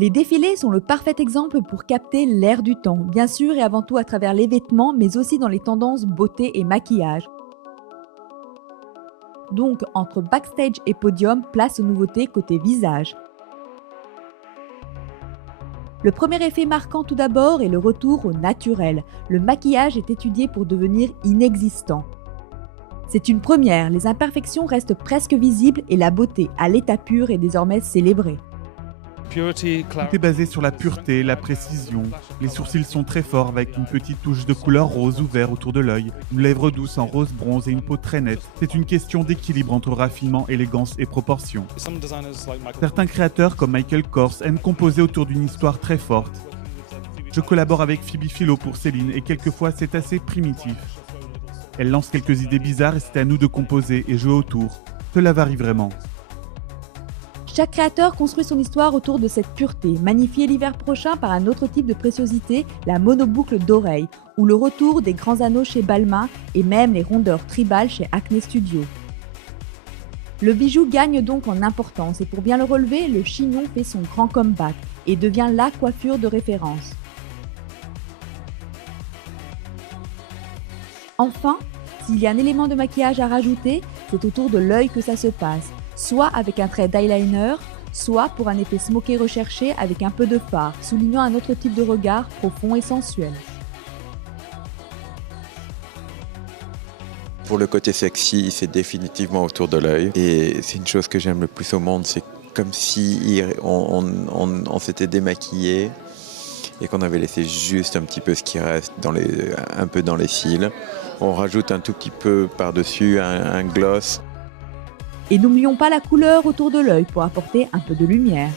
Les défilés sont le parfait exemple pour capter l'air du temps, bien sûr et avant tout à travers les vêtements, mais aussi dans les tendances beauté et maquillage. Donc, entre backstage et podium, place aux nouveautés côté visage. Le premier effet marquant tout d'abord est le retour au naturel. Le maquillage est étudié pour devenir inexistant. C'est une première, les imperfections restent presque visibles et la beauté à l'état pur est désormais célébrée. Tout est basé sur la pureté, la précision. Les sourcils sont très forts avec une petite touche de couleur rose ou vert autour de l'œil, une lèvre douce en rose bronze et une peau très nette. C'est une question d'équilibre entre raffinement, élégance et proportion. Certains créateurs comme Michael Kors aiment composer autour d'une histoire très forte. Je collabore avec Phoebe Philo pour Céline et quelquefois c'est assez primitif. Elle lance quelques idées bizarres et c'est à nous de composer et jouer autour. Cela varie vraiment. Chaque créateur construit son histoire autour de cette pureté, magnifiée l'hiver prochain par un autre type de préciosité, la monoboucle d'oreille, ou le retour des grands anneaux chez Balmain et même les rondeurs tribales chez Acne Studio. Le bijou gagne donc en importance et pour bien le relever, le chignon fait son grand comeback et devient la coiffure de référence. Enfin, s'il y a un élément de maquillage à rajouter, c'est autour de l'œil que ça se passe. Soit avec un trait d'eyeliner, soit pour un effet smoké recherché avec un peu de fard, soulignant un autre type de regard profond et sensuel. Pour le côté sexy, c'est définitivement autour de l'œil. Et c'est une chose que j'aime le plus au monde, c'est comme si on s'était démaquillé et qu'on avait laissé juste un petit peu ce qui reste un peu dans les cils. On rajoute un tout petit peu par-dessus un gloss. Et n'oublions pas la couleur autour de l'œil pour apporter un peu de lumière.